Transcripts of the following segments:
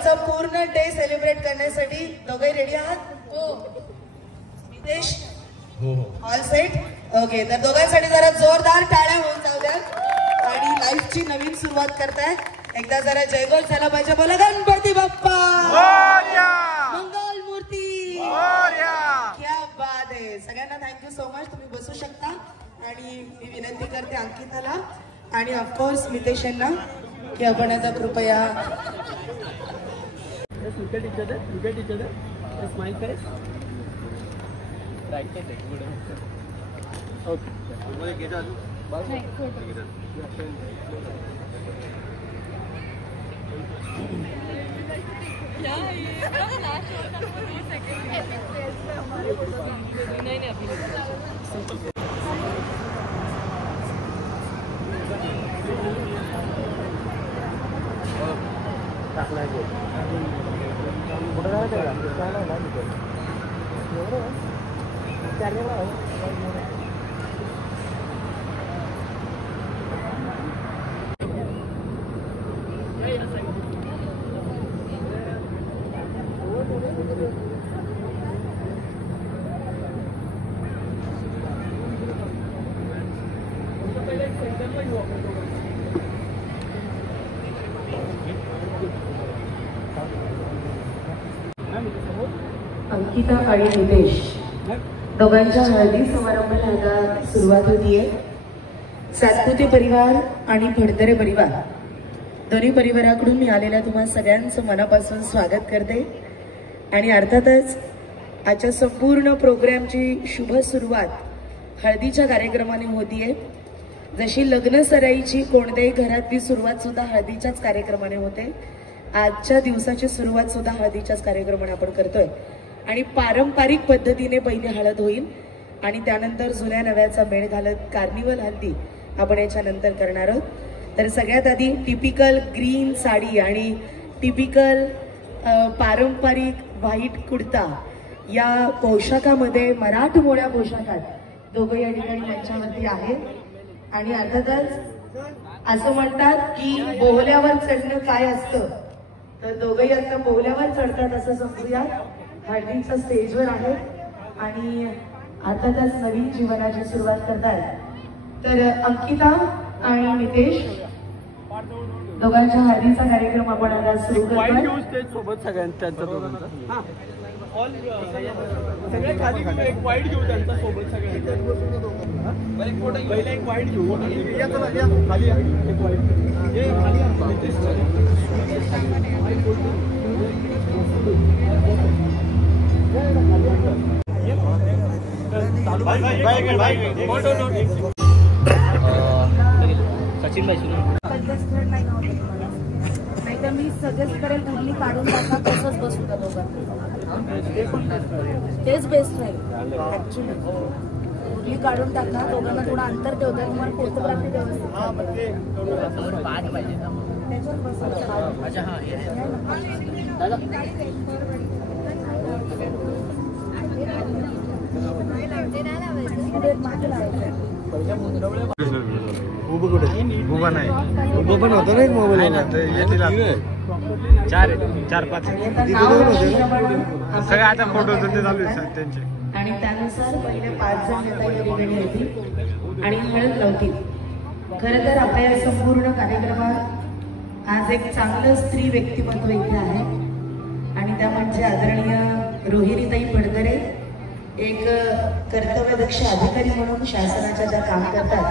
आजचा पूर्ण day celebrate करण्यासाठी दोघे रेडी आहात? हो. मितेश हो ऑल सेट ओके. तर दोघांसाठी जरा जोरदार टाळ्या होऊन जाऊ द्या आणि लाईफची नवीन सुरुवात करताय. एकदा जरा जयघोष झाला पाहिजे. बोला गणपती बाप्पा मंगल मूर्ती. क्या बात आहे. सगळ्यांना थँक्यू सो मच. तुम्ही बसू शकता आणि मी विनंती करते अंकिताला आणि ऑफकोर्स मितेश यांना की आपण आता कृपया अंकिता आणि नितेश दोघांच्या हळदी समारंभाला आता सुरुवात होतीये. सातपुते परिवार आणि फडतरे परिवार दोन्ही परिवाराकडून मी आलेल्या तुम्हा सगळ्यांचं मनापासून स्वागत करते आणि अर्थातच आजच्या संपूर्ण प्रोग्रामची शुभ सुरुवात हळदीच्या कार्यक्रमाने होतीये. जशी लग्न सराईची कोणत्याही घरातली सुरुवात सुद्धा हळदीच्याच कार्यक्रमाने होते, आजच्या दिवसाची सुरुवात सुद्धा हळदीच्याच कार्यक्रमाने आपण करतोय. आणि पारंपरिक पद्धतीने पहिली हळद होईल आणि त्यानंतर जुन्या नव्याचा मेळ घालत कार्निवल हल्दी आपण याच्यानंतर करणार आहोत. तर सगळ्यात आधी टिपिकल ग्रीन साडी आणि टिपिकल पारंपरिक व्हाईट कुर्ता या पोशाखामध्ये मराठमोळ्या पोशाखात दोघं या ठिकाणी मंचावरती आहेत. आणि अर्थातच असं म्हणतात की बोहल्यावर चढणं काय असतं, तर दोघंही आता बोहल्यावर चढतात असं समजूया. हळदीच्या स्टेजवर आहे आणि अर्थातच नवीन जीवनाची सुरुवात करतात. तर अंकिता आणि नितेश दोघांच्या हळदीचा कार्यक्रम आपण आता सुरू करतोय. सोबत सगळ्यांच्या सगळे खाली एक वाईट घेऊ त्यांच्या सोबत सगळ्यांच्या एक वाईट घेऊ खाली एक वाईट सचिन भाई नाही तर मी सजेस्ट करेल कुठली काढून टाका तसंच बसू का दोघं. तेच बेस्ट राहील ऍक्च्युली. कुठली काढून टाका दोघांना थोडं अंतर ठेवता तुम्हाला फोटोग्राफी उभा नाही उभं पण होतं ना एक मोबाईल चार 4-5 सगळे आता फोटो चालू आहेत त्यांचे. आणि त्यानुसार पहिले 5 जण नेता या ठिकाणी होती आणि हळद लावतील. खरं तर आपल्या संपूर्ण कार्यक्रमात आज एक चांगलं स्त्री व्यक्तिमत्व इथे आहे आणि त्या म्हणजे आदरणीय रोहिणीताई फडतरे. एक कर्तव्यदक्ष अधिकारी म्हणून शासनाच्या ज्या काम करतात,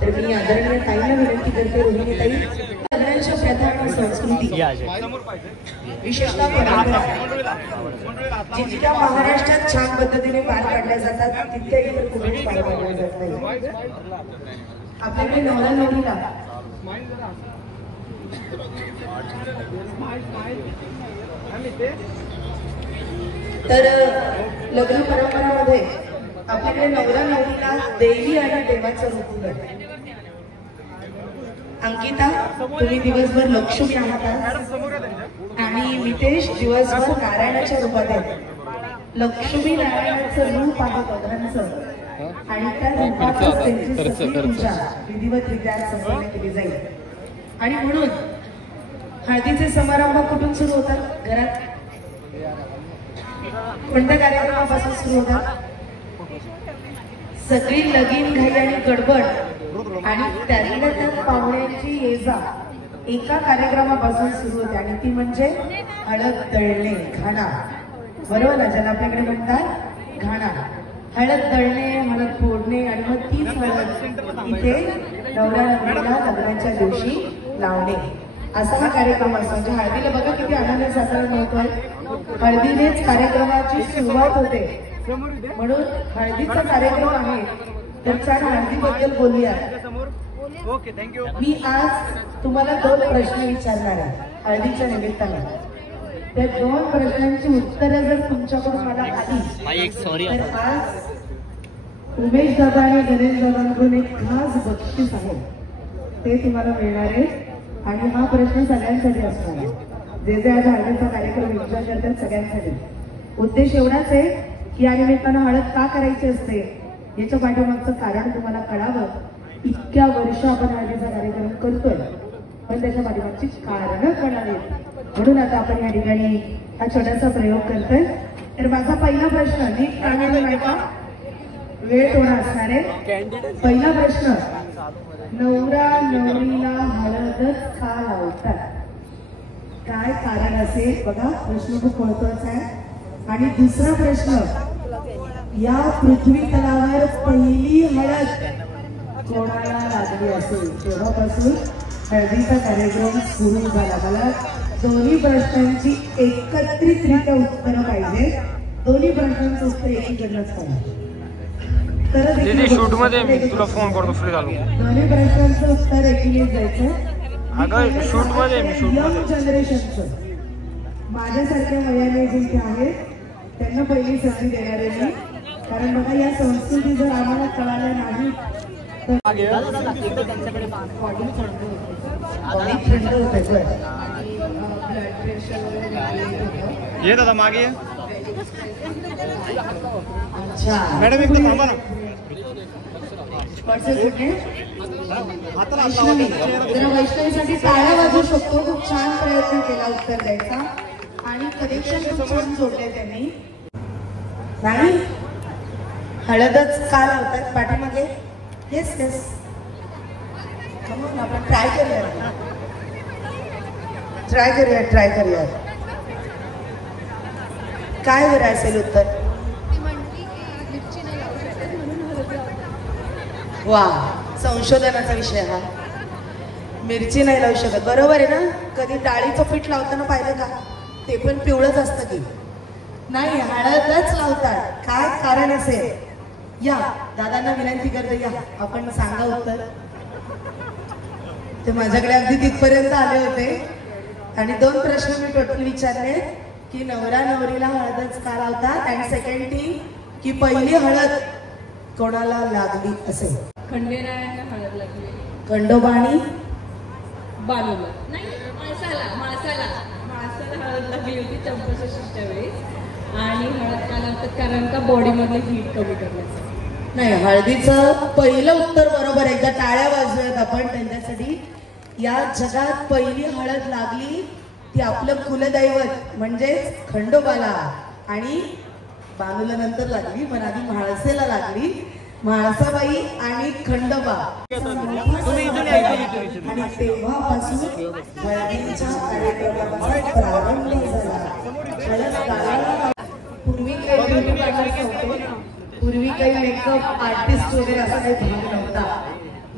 तर मी आदरणीय ताईंना विनंती करते रोहिणीताई, लग्नाच्या प्रथा आणि संस्कृती विशेषतः परंपरा जितक्या महाराष्ट्रात छान पद्धतीने पार पाडल्या जातात तितक्या इतर कुठेच पार पाडल्या जात नाही. आपल्याकडे नवरा नवरीला तर लग्न परंपरामध्ये आपल्याकडे नवरा नवरीला देवी आणि देवाचं रूप आहे. अंकिता तुम्ही दिवसभर लक्ष्मी आहात आणि मितेश दिवसभर नारायणाच्या रूपात आहे. लक्ष्मी नारायणाचं रूप आहे दोघांचं आणि त्या रूपातच त्यांची सगळी पूजा विधिवतरित्या संपन्न केली जाईल. आणि म्हणून हळदीचे समारंभ कुठून सुरू होतात घरात? कोणत्या कार्यक्रमापासून सुरू होतात? सगळी लगीन घाई आणि गडबड आणि त्यातल्या त्यात पाहुण्यांची ये जा एका कार्यक्रमापासून सुरू होते आणि ती म्हणजे हळद दळणे, घाणा. बरोबर ना? ज्याला आपल्याकडे म्हणतात घाणा. हळद दळणे, हळद फोडणे आणि मग तीच हळद इथे नवरा नवरीला लग्नाच्या दिवशी लावणे, असा हा कार्यक्रम असतो. म्हणजे हळदीला बघा किती आनंद साजरा होतोय. हळदीनेच कार्यक्रमाची सुरुवात होते. म्हणून हळदीचा कार्यक्रम आहे तर छान हळदीबद्दल बोलूया. Okay, thank you. मी आज तुम्हाला 2 प्रश्न विचारणार आहे हळदीच्या निमित्तानं. त्या 2 प्रश्नांची उत्तरं जर तुमच्याकडून मला आली तर आज उमेश दादा आणि गणेश दादांकडून एक खास बक्षीस आहे, ते तुम्हाला मिळणार आहे. आणि हा प्रश्न सगळ्यांसाठी असणार आहे, जे जे आज हळदीचा कार्यक्रम एन्जॉय करतात सगळ्यांसाठी. उद्देश एवढाच आहे की या निमित्तानं हळद का करायची असते याच्या पाठीमागचं कारण तुम्हाला कळावं. इतक्या वर्ष आपण हळदीचा कार्यक्रम करतोय पण त्याच्या पाठीमागची कारणं कळावीत, म्हणून आता आपण या ठिकाणी हा छोटासा प्रयोग करतोय. तर माझा पहिला प्रश्न नीट काढून नाही का, वेळ थोडा असणार आहे. पहिला प्रश्न, नवरा नवरीला हळदच का लावतात? काय कारण असेल बघा, प्रश्न खूप महत्वाचा आहे. आणि दुसरा प्रश्न, या पृथ्वी तलावर पहिली हळद कोणाला लागली असेल? तेव्हापासून हळदीचा कार्यक्रम सुरू झाला. मला दोन्ही प्रश्नांची एकत्रितरित्या उत्तरं पाहिजे. दोन्ही प्रश्नांचं उत्तर एकीकडनंच करा. दीदी शूट मध्ये मी तुला फोन करतो फ्री झालो. दोन्ही प्रश्नांचं उत्तर एकीनेच द्यायचं. अगं शूट मध्ये मी शूट यंग मध्ये जनरेशनचं माझ्यासारख्या वयाने जे आहेत त्यांना पहिली संधी देणार आहे मी. कारण बघा या संस्कृती जर आम्हाला कळाल्या नाही तर ये दादा मागे. अच्छा मॅडम एकदा थांबा ना. जरा वैष्णवीसाठी टाळ्या वाजवू शकतो. खूप छान प्रयत्न केला उत्तर द्यायचा आणि कनेक्शन खूप छान जोडले त्यांनी. नाही हळदच का लावतात पाठीमागे? येस येस, आपण ट्राय करूया, ट्राय करूया, ट्राय करूया. काय बरं असेल उत्तर? वा, संशोधनाचा विषय हा. मिरची नाही लावू शकत, बरोबर आहे ना? कधी डाळीचं पीठ लावताना पाहिलं का? ते पण पिवळंच असतं की नाही, हळदच लावतात. काय कारण असेल? या दादांना विनंती करते, या आपण सांगा उत्तर. ते माझ्याकडे अगदी तिथपर्यंत आले होते आणि 2 प्रश्न मी टोटल विचारले की नवरा नवरीला हळदच का लावतात आणि सेकंड थिंग की पहिली हळद कोणाला लागली असेल? खंडेरायांना हळद लागली. खंडोबाणी बालूला नाही, माणसाला हळद लागली होती चंपाषष्ठीच्या वेळेस. आणि हळद का लावतात? कारण का बॉडीमधलं हीट कमी करण्याचं. नाही, हळदीचं पहिलं उत्तर बरोबर. एकदा टाळ्या वाजवूयात आपण त्यांच्यासाठी. या जगात पहिली हळद लागली ती आपलं कुलदैवत म्हणजेच खंडोबाला आणि बालूला नंतर लागली, पण आधी म्हाळसेला लागली. म्हाळसाबाई आणि खंडोबा आणि तेव्हापासून हळदीच्या कार्यक्रमाचा प्रारंभ झाला. पूर्वी काही मेकअप आर्टिस्ट वगैरे असा काही भाग नव्हता.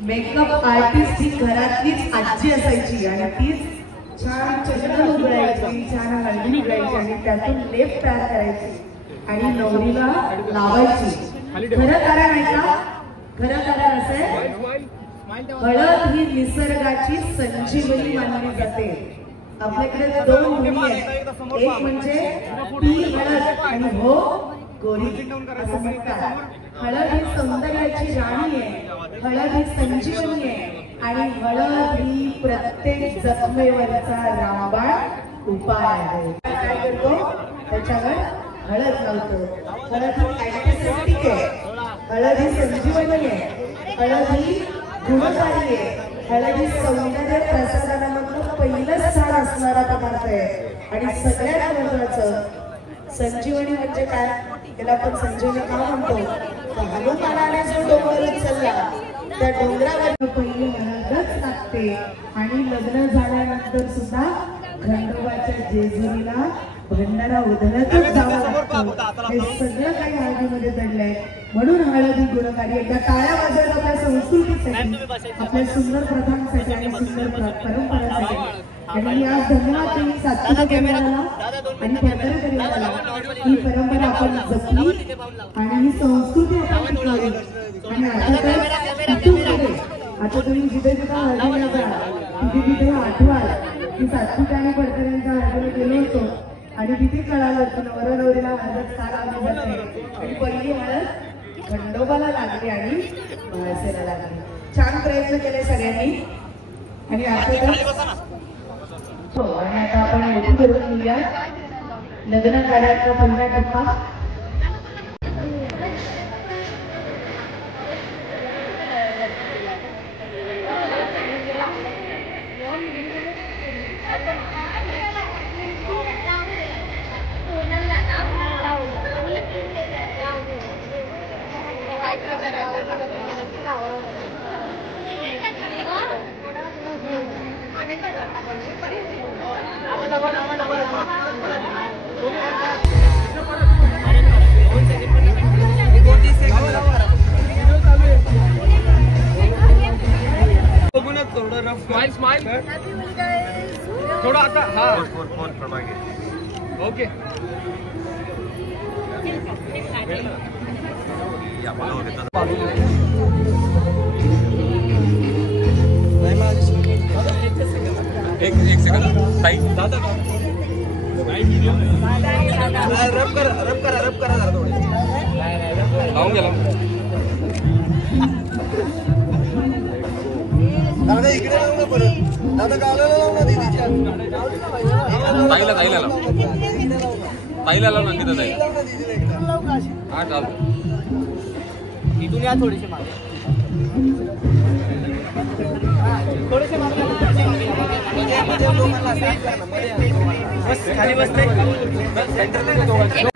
मेकअप आर्टिस्ट ही घरातलीच आजी असायची आणि तीच छान चंदन उघडायची, छान हळदी उघडायची आणि त्यातून लेप तयार करायची आणि नवरीला लावायची. खरं कारण आहे का? खरं कारण असं आहे, हळद ही निसर्गाची संजीवनी मानली जाते. आपल्याकडे 2 भूमी आहेत, एक म्हणजे ती हळद आणि हो गोरी असं म्हणतात. हळद ही सौंदर्याची राणी आहे, हळद ही संजीवनी आहे आणि हळद ही प्रत्येक जखमेवरचा रामबाण उपाय आहे. काय करतो? त्याच्यावर हळद लावतो. हळद ही अँटिसेप्टिक आहे, हळद ही संजीवनी आहे, हळद ही गुणकारी आहे, हळद ही सौंदर्य प्रसाधनामधलं पहिलं स्थान असणारा पदार्थ आहे आणि सगळ्यात महत्वाचं संजीवनी म्हणजे काय, त्याला आपण संजीवनी का म्हणतो, हनुमानाने जो डोंगर उचलला त्या डोंगरावर पहिली हळदच लागते आणि लग्न झाल्यानंतर सुद्धा खंडोबाच्या जेजुरीला भंडारा उधळतच जावं लागतं. हे सगळं काही हळदीमध्ये दडलंय, म्हणून हळद ही गुणकारी. एकदा टाळ्या वाजवत आपल्या संस्कृतीसाठी, आपल्या सुंदर प्रथांसाठी आणि सुंदर परंपरांसाठी. आणि आज धन्यवाद तुम्ही सातपुते परिवाराला आणि भंडारी परिवाराला. ही परंपरा आपण जपली आणि ही संस्कृती आपण टिकवली. आणि आता तुम्ही जिथे जिथे हळदीला जा तिथे तिथे आठवाल की सातपुते आणि भंडाऱ्यांच्या हळदीला गेलो होतो आणि तिथे कळालं की नवरा-नवरीला हळद का लावली जाते. आणि पहिली हळद खंडोबाला लागली आणि महासेला लागली. छान प्रयत्न केले सगळ्यांनी. आणि हो, आणि आता आपण मोठी करून घेऊया लग्न कार्याचा पहिला टप्पा. स्माइल स्माइल थोड़ा आता हाँ ओके एक सेकंड ताई दादा रब करा जरा थोडे लावून गेला दादा इकडे लावू ना परत दादा गावाला लावू ना दीदीच्या ताईला लावू ना तिथं ताई हा चालतं इथून या थोडेसे मागे थोडेसे मागे बस खाली बसते बस सेंटरला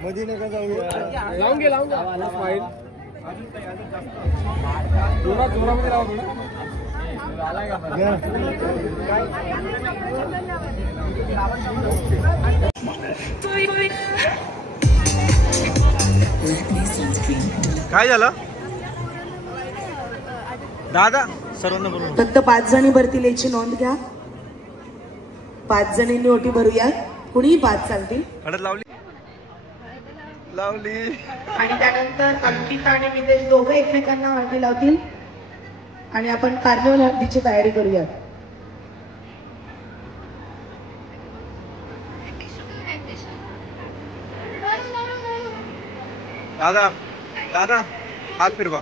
मध्ये नका जाऊया लावून घे स्माइल जोरामध्ये राहा थोडं. काय झालं दादा सर्वांना बोलून फक्त 5 जणी भरतील याची नोंद घ्या. 5 जणींनी ओटी भरूया. कुणीही 5 चालतील. हळद लावली लावली. आणि त्यानंतर अंकिता आणि विदेश दोघं एकमेकांना हळदी लावतील आणि आपण कार्निवल हळदीची तयारी करूया. दादा दादा हात फिरवा.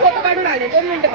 फोटो काढून आले 2 मिनिटं.